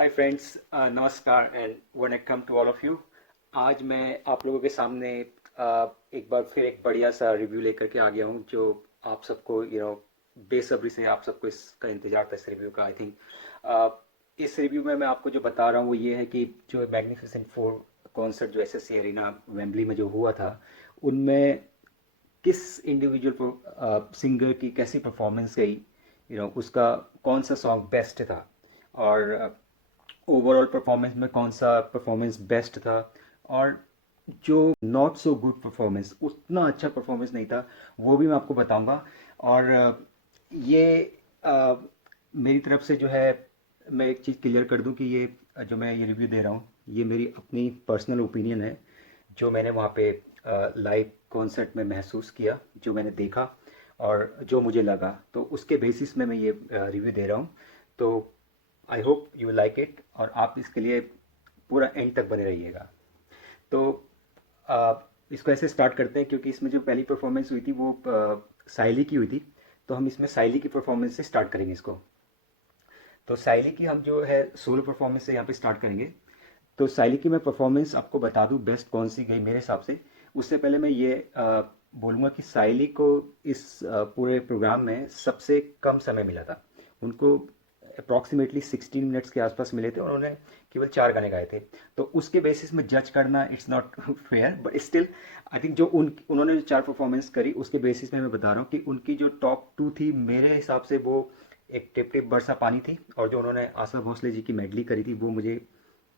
हाय friends, नमस्कार and welcome to all of you. आज मैं आप लोगों के सामने एक बार फिर एक बढ़िया सा रिव्यू लेकर के आ गया हूँ जो आप सबको बेसब्री से आप सबको इसका इंतजार था, इस रिव्यू का। आई थिंक इस रिव्यू में मैं आपको जो बता रहा हूँ वो ये है कि जो मैग्निफिसेंट फोर कॉन्सर्ट जो एसएससी एरिना वेम्बली में जो हुआ था, उनमें किस इंडिविजुअल सिंगर की कैसी परफॉर्मेंस गई, उसका कौन सा सॉन्ग बेस्ट था, और ओवरऑल परफॉर्मेंस में कौन सा परफॉर्मेंस बेस्ट था, और जो नॉट सो गुड परफॉर्मेंस, उतना अच्छा परफॉर्मेंस नहीं था, वो भी मैं आपको बताऊंगा। और ये अ, मेरी तरफ से जो है, मैं एक चीज़ क्लियर कर दूं कि ये जो मैं ये रिव्यू दे रहा हूँ, ये मेरी अपनी पर्सनल ओपिनियन है, जो मैंने वहाँ पे लाइव कॉन्सर्ट में महसूस किया, जो मैंने देखा और जो मुझे लगा, तो उसके बेसिस में मैं ये रिव्यू दे रहा हूँ। तो I hope you like it, और आप इसके लिए पूरा एंड तक बने रहिएगा। तो इसको ऐसे स्टार्ट करते हैं, क्योंकि इसमें जो पहली परफॉर्मेंस हुई थी वो साइली की हुई थी। तो हम इसमें साइली की परफॉर्मेंस से स्टार्ट करेंगे इसको। तो साइली की हम जो है सोलो परफॉर्मेंस से यहाँ पे स्टार्ट करेंगे। तो साइली की मैं परफॉर्मेंस आपको बता दूं बेस्ट कौन सी गई मेरे हिसाब से। उससे पहले मैं ये बोलूँगा कि साइली को इस पूरे प्रोग्राम में सबसे कम समय मिला था। उनको अप्रॉक्सीमेटली 16 मिनट्स के आसपास मिले थे, उन्होंने केवल 4 गाने गाए थे। तो उसके बेसिस में जज करना it's not fair, but still I think जो उन्होंने जो 4 परफॉर्मेंस करी उसके बेसिस में मैं बता रहा हूँ कि उनकी जो टॉप 2 थी मेरे हिसाब से, वो एक टिप टिप बरसा पानी थी, और जो उन्होंने आशा भोसले जी की मेडली करी थी वो मुझे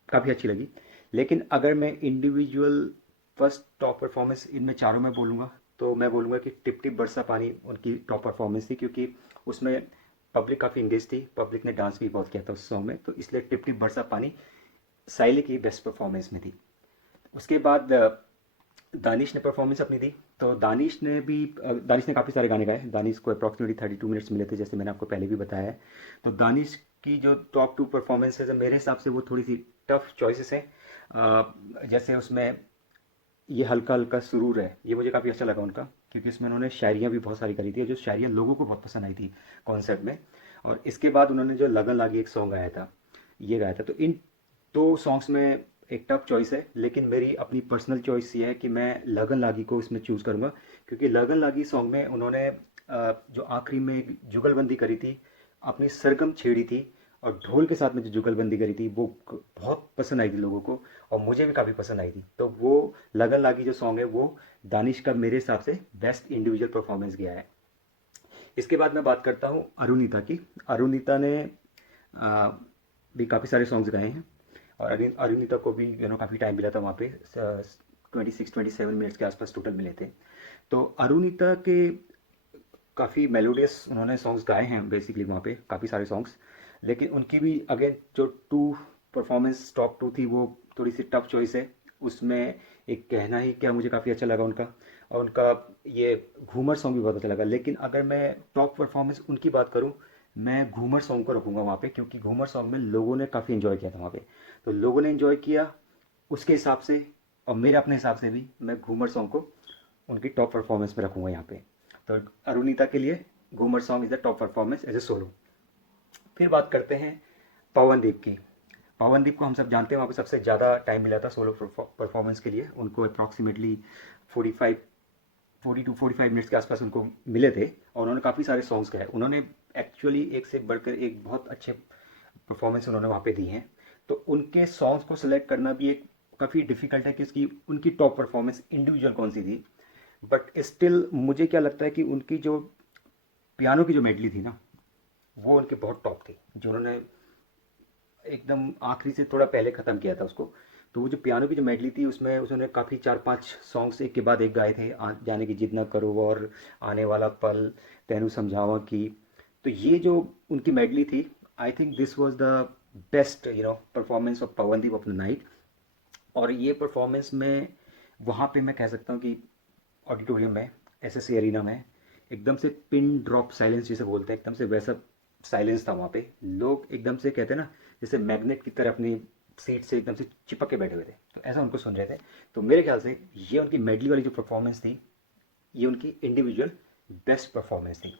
काफ़ी अच्छी लगी। लेकिन अगर मैं इंडिविजुअल फर्स्ट टॉप परफॉर्मेंस इनमें चारों में बोलूँगा, तो मैं बोलूँगा कि टिप टिप बरसा पानी उनकी टॉप परफॉर्मेंस थी, क्योंकि उसमें पब्लिक काफ़ी इंगेज थी, पब्लिक ने डांस भी बहुत किया था उस सॉन्ग में, तो इसलिए टिप टिप बरसा पानी साइली की बेस्ट परफॉर्मेंस में थी। उसके बाद दानिश ने परफॉर्मेंस अपनी दी। तो दानिश ने काफ़ी सारे गाने गाए। दानिश को अप्रॉक्सीमेटली 32 मिनट्स मिले थे, जैसे मैंने आपको पहले भी बताया है। तो दानिश की जो टॉप 2 परफॉर्मेंसेज है मेरे हिसाब से, वो थोड़ी सी टफ चॉइसेस हैं। जैसे उसमें ये हल्का हल्का सुरूर है, ये मुझे काफ़ी अच्छा लगा उनका, क्योंकि इसमें उन्होंने शायरियाँ भी बहुत सारी करी थी, और जो शायरियाँ लोगों को बहुत पसंद आई थी कॉन्सर्ट में। और इसके बाद उन्होंने जो लगन लागी एक सॉन्ग गाया था, ये गाया था। तो इन 2 सॉन्ग्स में एक टफ चॉइस है, लेकिन मेरी अपनी पर्सनल चॉइस ये है कि मैं लगन लागी को इसमें चूज़ करूँगा, क्योंकि लगन लागी सॉन्ग में उन्होंने जो आखिरी में एक जुगलबंदी करी थी, अपनी सरगम छेड़ी थी, और ढोल के साथ में जो जुगलबंदी करी थी वो बहुत पसंद आई थी लोगों को, और मुझे भी काफ़ी पसंद आई थी। तो वो लगन लागी जो सॉन्ग है वो दानिश का मेरे हिसाब से बेस्ट इंडिविजुअल परफॉर्मेंस गया है। इसके बाद मैं बात करता हूँ अरुणिता की। अरुणिता ने आ, भी काफ़ी सारे सॉन्ग्स गाए हैं, और अरुणिता को भी काफ़ी टाइम मिला था वहाँ पे। 26-27 मिनट्स के आसपास टोटल मिले थे। तो अरुणिता के काफ़ी मेलोडियस उन्होंने सॉन्ग्स गाए हैं बेसिकली वहाँ पे, काफ़ी सारे सॉन्ग्स। लेकिन उनकी भी अगेन जो टॉप 2 थी, वो थोड़ी सी टफ चॉइस है। उसमें एक कहना ही क्या मुझे काफ़ी अच्छा लगा उनका, और उनका ये घूमर सॉन्ग भी बहुत अच्छा लगा। लेकिन अगर मैं टॉप परफॉर्मेंस उनकी बात करूँ, मैं घूमर सॉन्ग को रखूँगा वहाँ पे, क्योंकि घूमर सॉन्ग में लोगों ने काफ़ी इन्जॉय किया था वहाँ पे। तो लोगों ने इन्जॉय किया उसके हिसाब से, और मेरे अपने हिसाब से भी मैं घूमर सॉन्ग को उनकी टॉप परफॉर्मेंस में रखूँगा यहाँ पे। तो अरुणिता के लिए Ghoomar song is the top performance as a solo. फिर बात करते हैं पवनदीप की। पवनदीप को हम सब जानते हैं, वहाँ पे सबसे ज़्यादा टाइम मिला था सोलो परफॉर्मेंस के लिए। उनको अप्रॉक्सीमेटली 40 टू 45 मिनट्स के आसपास उनको मिले थे, और उन्होंने काफ़ी सारे सॉन्ग्स गाए। उन्होंने एक्चुअली एक से बढ़कर एक बहुत अच्छे परफॉर्मेंस उन्होंने वहाँ पे दी हैं। तो उनके सॉन्ग्स को सिलेक्ट करना भी एक काफ़ी डिफिकल्ट है कि उसकी उनकी टॉप परफॉर्मेंस इंडिविजुअल कौन सी थी। बट स्टिल मुझे क्या लगता है कि उनकी जो पियानो की जो मेडली थी ना, वो उनकी बहुत टॉप थी, जो उन्होंने एकदम आखिरी से थोड़ा पहले ख़त्म किया था उसको। तो वो जो पियानो की जो मेडली थी, उसमें उसने काफ़ी 4-5 सॉन्ग्स एक के बाद एक गाए थे। जाने की जिद ना करो, और आने वाला पल, तेनू समझावा की। तो ये जो उनकी मेडली थी, I think this was the best performance of Pawandeep of the night. और ये परफॉर्मेंस में वहाँ पे मैं कह सकता हूँ कि ऑडिटोरियम में, एसएससी एरिना में, एकदम से पिन ड्रॉप साइलेंस जिसे बोलते हैं, एकदम से वैसा साइलेंस था वहाँ पे। लोग एकदम से कहते हैं ना, जैसे मैग्नेट की तरह अपनी सीट से एकदम से चिपक के बैठे हुए थे, तो ऐसा उनको सुन रहे थे। तो मेरे ख्याल से ये उनकी मेडली वाली जो परफॉर्मेंस थी, ये उनकी इंडिविजुअल बेस्ट परफॉर्मेंस थी।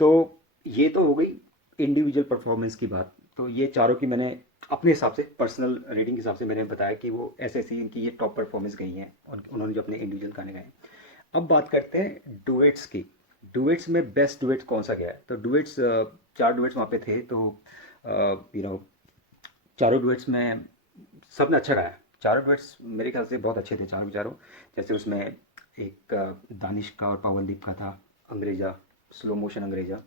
तो ये तो हो गई इंडिविजुअल परफॉर्मेंस की बात। तो ये चारों की मैंने अपने हिसाब से पर्सनल रेटिंग के हिसाब से मैंने बताया कि वो ऐसे ऐसी इनकी ये टॉप परफॉर्मेंस गई हैं, उन्होंने जो अपने इंडिविजुअल गाने गाए हैं। अब बात करते हैं डुएट्स की। डुएट्स में बेस्ट डुएट कौन सा गया है? तो डुएट्स, 4 डुएट्स वहाँ पे थे, तो यू नो चारों डुएट्स में सबने अच्छा गाया। चारों डुएट्स मेरे ख्याल से बहुत अच्छे थे, चारों के चारों। जैसे उसमें एक दानिश का और पवनदीप का था, अंग्रेजा, स्लो मोशन अंग्रेजा।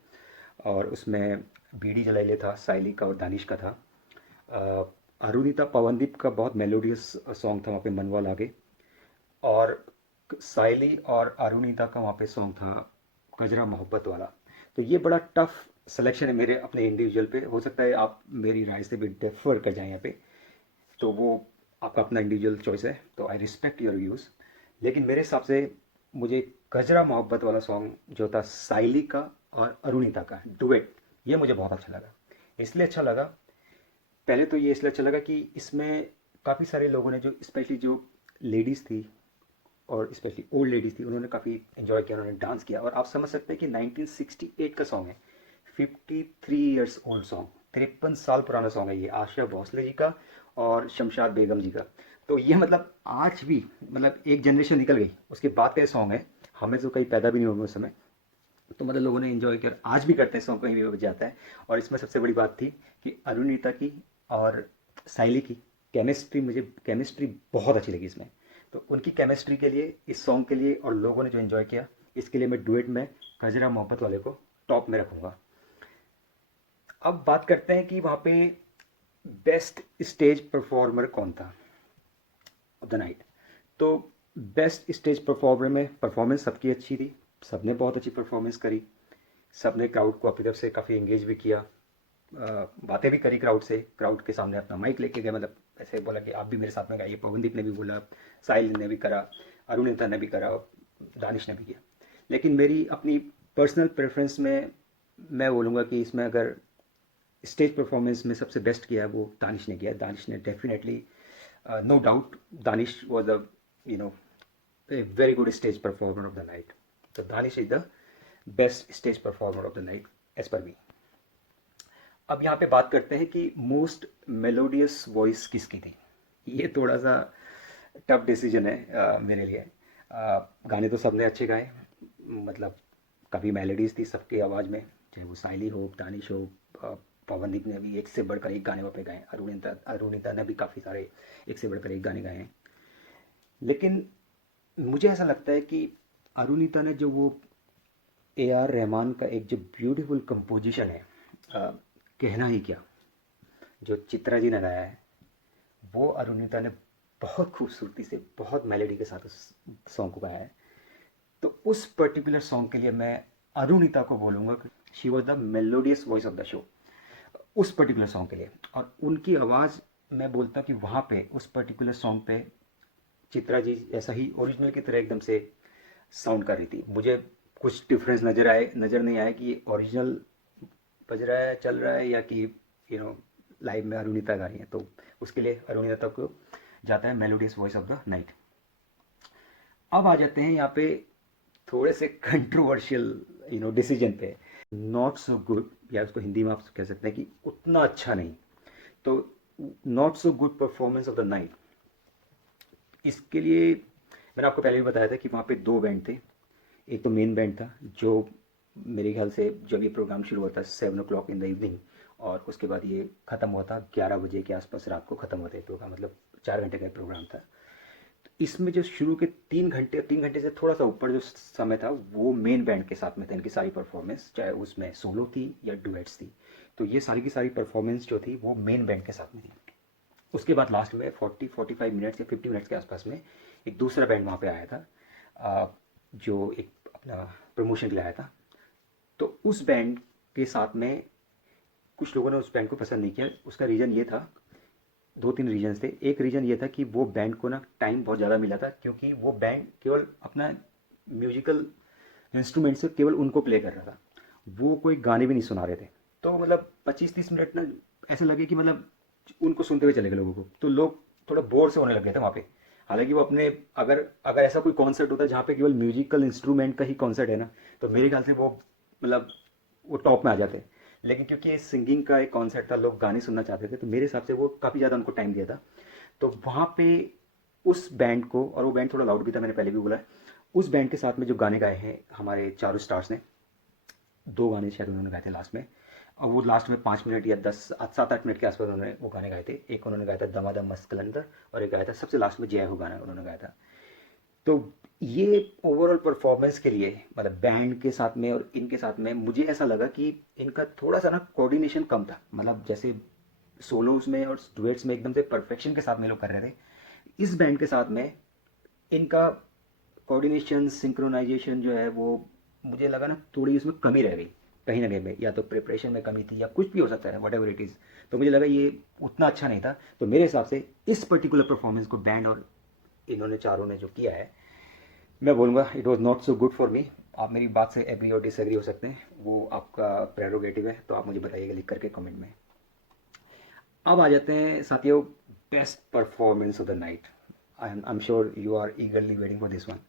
और उसमें बीडी जलाइले था, साइली का और दानिश का था। अरुणिता पवनदीप का बहुत मेलोडियस सॉन्ग था वहाँ पे, मनवा लागे। और साइली और अरुणिता का वहाँ पे सॉन्ग था कजरा मोहब्बत वाला। तो ये बड़ा टफ सिलेक्शन है मेरे अपने इंडिविजुअल पे। हो सकता है आप मेरी राय से भी डिफर कर जाएं यहाँ पे, तो वो आपका अपना इंडिविजुअल चॉइस है, तो आई रिस्पेक्ट योर व्यूज़। लेकिन मेरे हिसाब से मुझे गजरा मोहब्बत वाला सॉन्ग जो था साइली का और अरुणिता का डुएट, ये मुझे बहुत अच्छा लगा। इसलिए अच्छा लगा, पहले तो ये इसलिए अच्छा लगा कि इसमें काफ़ी सारे लोगों ने, जो स्पेशली जो लेडीज़ थी और स्पेशली ओल्ड लेडीज़ थी, उन्होंने काफ़ी इन्जॉय किया, उन्होंने डांस किया। और आप समझ सकते हैं कि 1968 का सॉन्ग है, 53 ईयर्स ओल्ड सॉन्ग, 53 साल पुराना सॉन्ग है ये, आशा भोसले जी का और शमशाद बेगम जी का। तो ये मतलब आज भी, मतलब एक जनरेशन निकल गई उसके बाद का ये सॉन्ग है, हमें तो कहीं पैदा भी नहीं होंगे उस समय। तो मतलब लोगों ने इन्जॉय किया, आज भी करते हैं सॉन्ग, कहीं भी बज जाता है। और इसमें सबसे बड़ी बात थी कि अरुणिता की और साइली की केमिस्ट्री बहुत अच्छी लगी इसमें। तो उनकी केमिस्ट्री के लिए, इस सॉन्ग के लिए, और लोगों ने जो इन्जॉय किया, इसके लिए मैं डुएट में गजरा मोहब्बत वाले को टॉप में रखूँगा। अब बात करते हैं कि वहाँ पे बेस्ट स्टेज परफॉर्मर कौन था ऑफ द नाइट। तो बेस्ट स्टेज परफॉर्मर में परफॉर्मेंस सबकी अच्छी थी, सबने बहुत अच्छी परफॉर्मेंस करी, सबने क्राउड को अपनी तरफ से काफ़ी एंगेज भी किया, बातें भी करी क्राउड से, क्राउड के सामने अपना माइक लेके गए, मतलब ऐसे बोला कि आप भी मेरे साथ में गाइए। पवनदीप ने भी बोला, साहिल ने भी करा, अरुणिता ने भी करा, दानिश ने भी किया। लेकिन मेरी अपनी पर्सनल प्रेफरेंस में मैं बोलूँगा कि इसमें अगर स्टेज परफॉर्मेंस में सबसे बेस्ट किया है वो दानिश ने किया। दानिश ने definitely, no doubt, Danish was a you know a very good stage performer of the night. So Danish is the best stage performer of the night as per me. अब यहाँ पे बात करते हैं कि मोस्ट मेलोडियस वॉइस किसकी थी। ये थोड़ा सा टफ डिसीजन है मेरे लिए। गाने तो सबने अच्छे गाए, मतलब काफ़ी मेलोडीज थी सबकी आवाज़ में, चाहे वो साइली हो, दानिश हो, पवनदीप ने भी एक से बढ़कर एक गाने वहाँ पे गाए, अरुणिता ने भी काफ़ी सारे एक से बढ़कर एक गाने गाए हैं। लेकिन मुझे ऐसा लगता है कि अरुणिता ने जो वो ए आर रहमान का एक जो ब्यूटीफुल कंपोजिशन है, कहना ही क्या, जो चित्रा जी ने गाया है, वो अरुणिता ने बहुत खूबसूरती से, बहुत मेलोडी के साथ उस सॉन्ग को गाया है। तो उस पर्टिकुलर सॉन्ग के लिए मैं अरुणिता को बोलूँगा कि she was the melodious voice of the show उस पर्टिकुलर सॉन्ग के लिए। और उनकी आवाज़, मैं बोलता कि वहाँ पे उस पर्टिकुलर सॉन्ग पे चित्रा जी ऐसा ही ओरिजिनल की तरह एकदम से साउंड कर रही थी। मुझे कुछ डिफरेंस नज़र नहीं आया कि ये ओरिजिनल बज रहा है, चल रहा है, या कि लाइव में अरुणिता गा रही है। तो उसके लिए अरुणिता को जाता है melodious voice of the night. अब आ जाते हैं यहाँ पे थोड़े से कंट्रोवर्शियल डिसीजन पे। नॉट सो गुड, या उसको हिंदी में आप कह सकते हैं कि उतना अच्छा नहीं। तो not so good performance of the night, इसके लिए मैंने आपको पहले भी बताया था कि वहाँ पे 2 बैंड थे। एक तो मेन बैंड था, जो मेरे ख्याल से जब ये प्रोग्राम शुरू हुआ था 7 o'clock इन द इवनिंग, और उसके बाद ये ख़त्म हुआ था 11 बजे के आसपास रात को ख़त्म होता है प्रोग्राम, मतलब 4 घंटे का प्रोग्राम था। तो इसमें जो शुरू के 3 घंटे, 3 घंटे से थोड़ा सा ऊपर जो समय था, वो मेन बैंड के साथ में था इनकी सारी परफॉर्मेंस, चाहे उसमें सोलो थी या डुएट्स थी। तो ये सारी की सारी परफॉर्मेंस जो थी वो मेन बैंड के साथ में थी। उसके बाद लास्ट में 40-45 मिनट्स या 50 मिनट्स के आसपास में एक दूसरा बैंड वहाँ पे आया था, जो एक अपना प्रमोशन के लिए आया था। तो उस बैंड के साथ में कुछ लोगों ने उस बैंड को पसंद नहीं किया। उसका रीज़न ये था, 2-3 रीजन्स थे। एक रीज़न ये था कि वो बैंड को ना टाइम बहुत ज़्यादा मिला था, क्योंकि वो बैंड केवल अपना म्यूजिकल इंस्ट्रूमेंट से केवल उनको प्ले कर रहा था, वो कोई गाने भी नहीं सुना रहे थे। तो मतलब 25-30 मिनट ना ऐसे लगे कि मतलब उनको सुनते हुए चले गए लोगों को, तो लोग थोड़ा बोर से होने लग गए थे वहाँ पे। हालांकि वो अपने, अगर अगर ऐसा कोई कॉन्सर्ट होता है जहाँ पे केवल म्यूजिकल इंस्ट्रूमेंट का ही कॉन्सर्ट है ना, तो मेरे ख्याल से वो मतलब वो टॉप में आ जाते हैं। लेकिन क्योंकि ये सिंगिंग का एक कॉन्सेप्ट था, लोग गाने सुनना चाहते थे, तो मेरे हिसाब से वो काफ़ी ज़्यादा उनको टाइम दिया था। तो वहाँ पे उस बैंड को, और वो बैंड थोड़ा लाउड भी था, मैंने पहले भी बोला है, उस बैंड के साथ में जो गाने गाए हैं हमारे चारों स्टार्स ने, दो गाने शायद उन्होंने गाए थे लास्ट में, और वो लास्ट में 5 मिनट या 7-8 मिनट के आसपास उन्होंने वो गाने गाए थे। एक उन्होंने गाया था दमादम मस्त कलंदर, और एक गाया था सबसे लास्ट में जय हो गाना उन्होंने गाया था। तो ये ओवरऑल परफॉर्मेंस के लिए, मतलब बैंड के साथ में और इनके साथ में, मुझे ऐसा लगा कि इनका थोड़ा सा ना कोऑर्डिनेशन कम था। मतलब जैसे सोलोज में और डुएट्स में एकदम से परफेक्शन के साथ में लोग कर रहे थे, इस बैंड के साथ में इनका कोऑर्डिनेशन सिंक्रोनाइजेशन जो है वो, मुझे लगा ना थोड़ी उसमें कमी रह गई कहीं ना कहीं में, या तो प्रिपरेशन में कमी थी या कुछ भी हो सकता है, वट एवर इट इज़। तो मुझे लगा ये उतना अच्छा नहीं था। तो मेरे हिसाब से इस पर्टिकुलर परफॉर्मेंस को बैंड और इन्होंने चारों ने जो किया है, मैं बोलूँगा it was not so good for me. आप मेरी बात से एग्री और डिसएग्री हो सकते हैं, वो आपका प्रेरोगेटिव है, तो आप मुझे बताइएगा लिख करके कमेंट में। अब आ जाते हैं साथियों, best performance of the night. I am sure you are eagerly waiting for this one.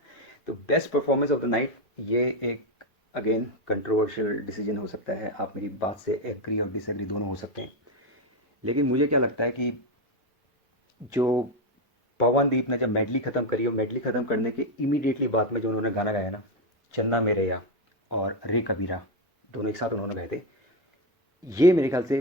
तो best performance of the night, ये एक अगेन कंट्रोवर्शियल डिसीजन हो सकता है, आप मेरी बात से एग्री और डिसएग्री दोनों हो सकते हैं, लेकिन मुझे क्या लगता है कि जो पवनदीप ने जब मेडली ख़त्म करी, और मेडली ख़त्म करने के इमीडिएटली बाद में जो उन्होंने गाना गाया ना, चन्ना मेरेया और रे कबीरा, दोनों एक साथ उन्होंने गाए थे, ये मेरे ख्याल से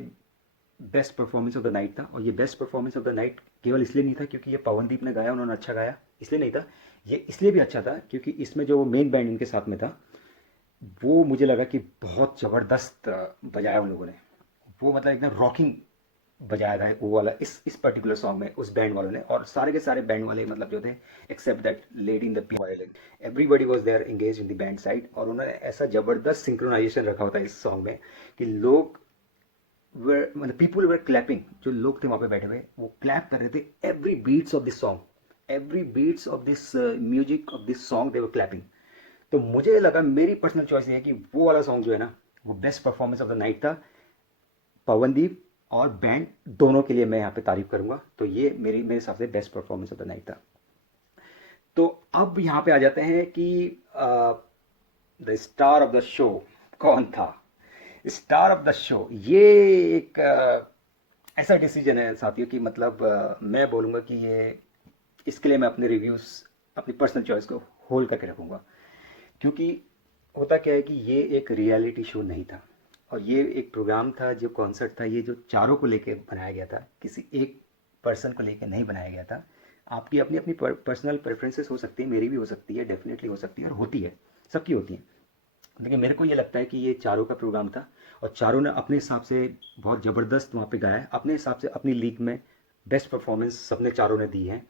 best performance of the night था। और ये best performance of the night केवल इसलिए नहीं था क्योंकि ये पवनदीप ने गाया, उन्होंने अच्छा गाया, इसलिए नहीं था। ये इसलिए भी अच्छा था क्योंकि इसमें जो मेन बैंड इनके साथ में था, वो मुझे लगा कि बहुत ज़बरदस्त बजाया उन लोगों ने। वो मतलब एकदम रॉकिंग बजाया था वो वाला, इस पर्टिकुलर सॉन्ग में उस बैंड वालों ने, और सारे के सारे बैंड वाले मतलब जो थे, except that lady in the violin, everybody was there engage in the band side, और उन्होंने ऐसा ज़बरदस्त सिंक्रोनाइजेशन रखा होता है इस सॉन्ग में कि लोग मतलब पीपल वर क्लैपिंग, जो लोग थे वहाँ पे बैठे हुए वो क्लैप कर रहे थे, every beats of this song, every beats of this music of this song they were clapping. तो मुझे लगा, मेरी पर्सनल चॉइस ये है कि वो वाला सॉन्ग जो है ना, वो best performance of the night था। पवनदीप और बैंड दोनों के लिए मैं यहाँ पे तारीफ करूंगा। तो ये मेरे हिसाब से best performance of the night था। तो अब यहाँ पे आ जाते हैं कि the star of the show कौन था। स्टार ऑफ द शो, ये एक ऐसा डिसीजन है साथियों कि मतलब मैं बोलूँगा कि ये, इसके लिए मैं अपने रिव्यूज़, अपनी पर्सनल चॉइस को होल्ड करके रखूँगा। क्योंकि होता क्या है कि ये एक रियलिटी शो नहीं था, और ये एक प्रोग्राम था, जो कॉन्सर्ट था, ये जो चारों को लेके बनाया गया था, किसी एक पर्सन को लेके नहीं बनाया गया था। आपकी अपनी अपनी पर्सनल प्रेफरेंसेस हो सकती है, मेरी भी हो सकती है, डेफिनेटली हो सकती है, और होती है, सबकी होती है। लेकिन मेरे को ये लगता है कि ये चारों का प्रोग्राम था, और चारों ने अपने हिसाब से बहुत ज़बरदस्त वहाँ पे गाया है, अपने हिसाब से अपनी लीग में बेस्ट परफॉर्मेंस सबने चारों ने दी है।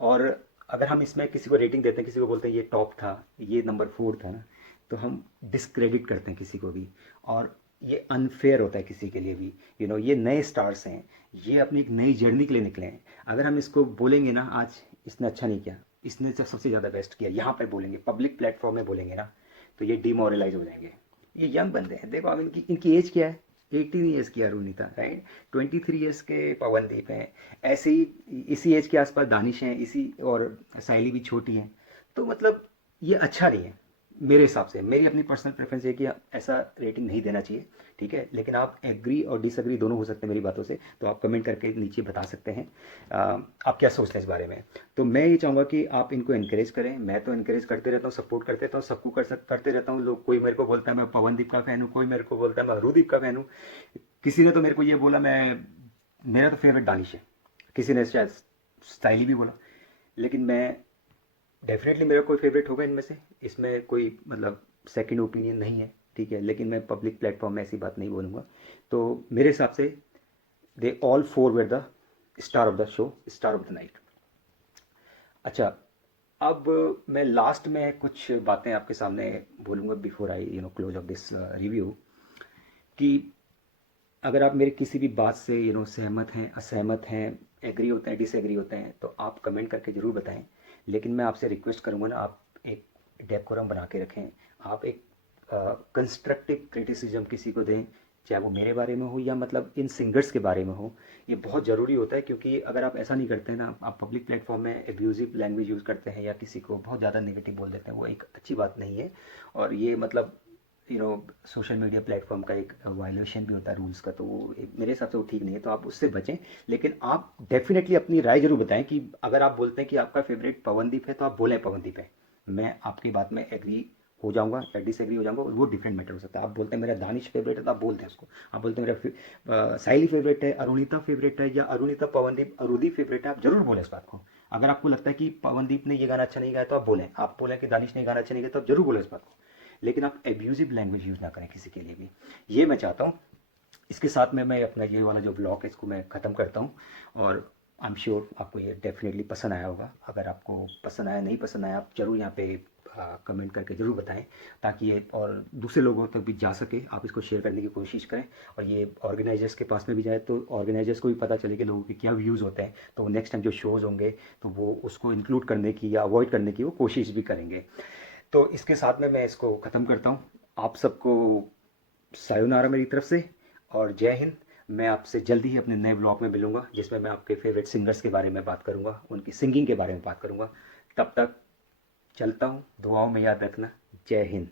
और अगर हम इसमें किसी को रेटिंग देते हैं, किसी को बोलते हैं ये टॉप था, ये नंबर 4 था ना, तो हम डिस्क्रेडिट करते हैं किसी को भी, और ये अनफेयर होता है किसी के लिए भी। ये नए स्टार्स हैं, ये अपनी एक नई जर्नी के लिए निकले हैं। अगर हम इसको बोलेंगे ना आज इसने अच्छा नहीं किया, इसने तो सबसे ज़्यादा बेस्ट किया, यहाँ पे बोलेंगे, पब्लिक प्लेटफॉर्म में बोलेंगे ना, तो ये डिमोरलाइज हो जाएंगे। ये यंग बंदे हैं, देखो अब इनकी इनकी एज क्या है, 18 ईयर्स की अरुणिता, राइट, 23 ईयर्स के पवनदीप हैं, ऐसे ही इसी एज के आसपास दानिश हैं, इसी, और साइली भी छोटी हैं। तो मतलब ये अच्छा नहीं है मेरे हिसाब से। मेरी अपनी पर्सनल प्रेफरेंस है कि ऐसा रेटिंग नहीं देना चाहिए, ठीक है। लेकिन आप एग्री और डिसएग्री दोनों हो सकते हैं मेरी बातों से, तो आप कमेंट करके नीचे बता सकते हैं आप क्या सोचते हैं इस बारे में। तो मैं ये चाहूँगा कि आप इनको इनकरेज करें, मैं तो इनकरेज करते रहता हूँ, सपोर्ट करते रहता हूँ, सबको करते रहता हूँ। लोग, कोई मेरे को बोलता है मैं पवनदीप का फ़ैन हूँ, कोई मेरे को बोलता है मैं अरुदीप का फ़ैन हूँ, किसी ने तो मेरे को ये बोला, मैं, मेरा तो फेवरेट दानिश है, किसी ने शायद स्टाइली भी बोला। लेकिन मैं डेफिनेटली, मेरा कोई फेवरेट होगा इनमें से, इसमें कोई मतलब सेकंड ओपिनियन नहीं है, ठीक है। लेकिन मैं पब्लिक प्लेटफॉर्म में ऐसी बात नहीं बोलूँगा। तो मेरे हिसाब से they all four were the star of the show, star of the night. अच्छा, अब मैं लास्ट में कुछ बातें आपके सामने बोलूँगा before I close of this review, कि अगर आप मेरे किसी भी बात से सहमत हैं, असहमत हैं, एग्री होते हैं, डिसएग्री होते हैं, तो आप कमेंट करके ज़रूर बताएं। लेकिन मैं आपसे रिक्वेस्ट करूँगा ना, आप एक डेकोरम बना के रखें, आप एक कंस्ट्रक्टिव क्रिटिसिज्म किसी को दें, चाहे वो मेरे बारे में हो या मतलब इन सिंगर्स के बारे में हो। ये बहुत ज़रूरी होता है, क्योंकि अगर आप ऐसा नहीं करते हैं ना, आप पब्लिक प्लेटफॉर्म में एब्यूजिव लैंग्वेज यूज़ करते हैं या किसी को बहुत ज़्यादा नेगेटिव बोल देते हैं, वो एक अच्छी बात नहीं है। और ये मतलब सोशल मीडिया प्लेटफॉर्म का एक वायलेशन भी होता है रूल्स का, तो वो मेरे हिसाब से वो ठीक नहीं है, तो आप उससे बचें। लेकिन आप डेफिनेटली अपनी राय जरूर बताएं कि अगर आप बोलते हैं कि आपका फेवरेट पवनदीप है तो आप बोलें पवनदीप है, मैं आपकी बात में एग्री हो जाऊंगा या डिसएग्री हो जाऊंगा, वो डिफरेंट मैटर हो सकता है। आप बोलते हैं मेरा दानिश फेवरेट है तो आप बोलते हैं उसको। आप बोलते हैं मेरा साइली फेवरेट है, अरुणिता फेवरेट है, या अरुणिता पवनदीप अरुदी फेवरेट है, आप जरूर बोलें इस बात को। अगर आपको लगता है कि पवनदीप ने ये गाना अच्छा नहीं गाया तो आप बोलें, आप बोलें कि दानिश ने गाना अच्छा नहीं गाया तो आप जरूर बोलें इस बात को। लेकिन आप एब्यूजिव लैंग्वेज यूज़ ना करें किसी के लिए भी, ये मैं चाहता हूँ। इसके साथ में मैं अपना ये वाला जो ब्लॉग है इसको मैं ख़त्म करता हूँ। और आई एम श्योर आपको ये डेफिनेटली पसंद आया होगा। अगर आपको पसंद आया, नहीं पसंद आया, आप ज़रूर यहाँ पे कमेंट करके ज़रूर बताएं, ताकि ये और दूसरे लोगों तक भी जा सके। आप इसको शेयर करने की कोशिश करें और ये ऑर्गेनाइजर्स के पास में भी जाए, तो ऑर्गेनाइजर्स को भी पता चले कि लोगों के क्या व्यूज़ होते हैं, तो नेक्स्ट टाइम जो शोज़ होंगे तो वो उसको इंक्लूड करने की या अवॉइड करने की वो कोशिश भी करेंगे। तो इसके साथ में मैं इसको ख़त्म करता हूँ। आप सबको सायोनारा मेरी तरफ से, और जय हिंद। मैं आपसे जल्दी ही अपने नए ब्लॉग में मिलूंगा, जिसमें मैं आपके फेवरेट सिंगर्स के बारे में बात करूंगा, उनकी सिंगिंग के बारे में बात करूंगा। तब तक चलता हूँ, दुआओं में याद रखना। जय हिंद।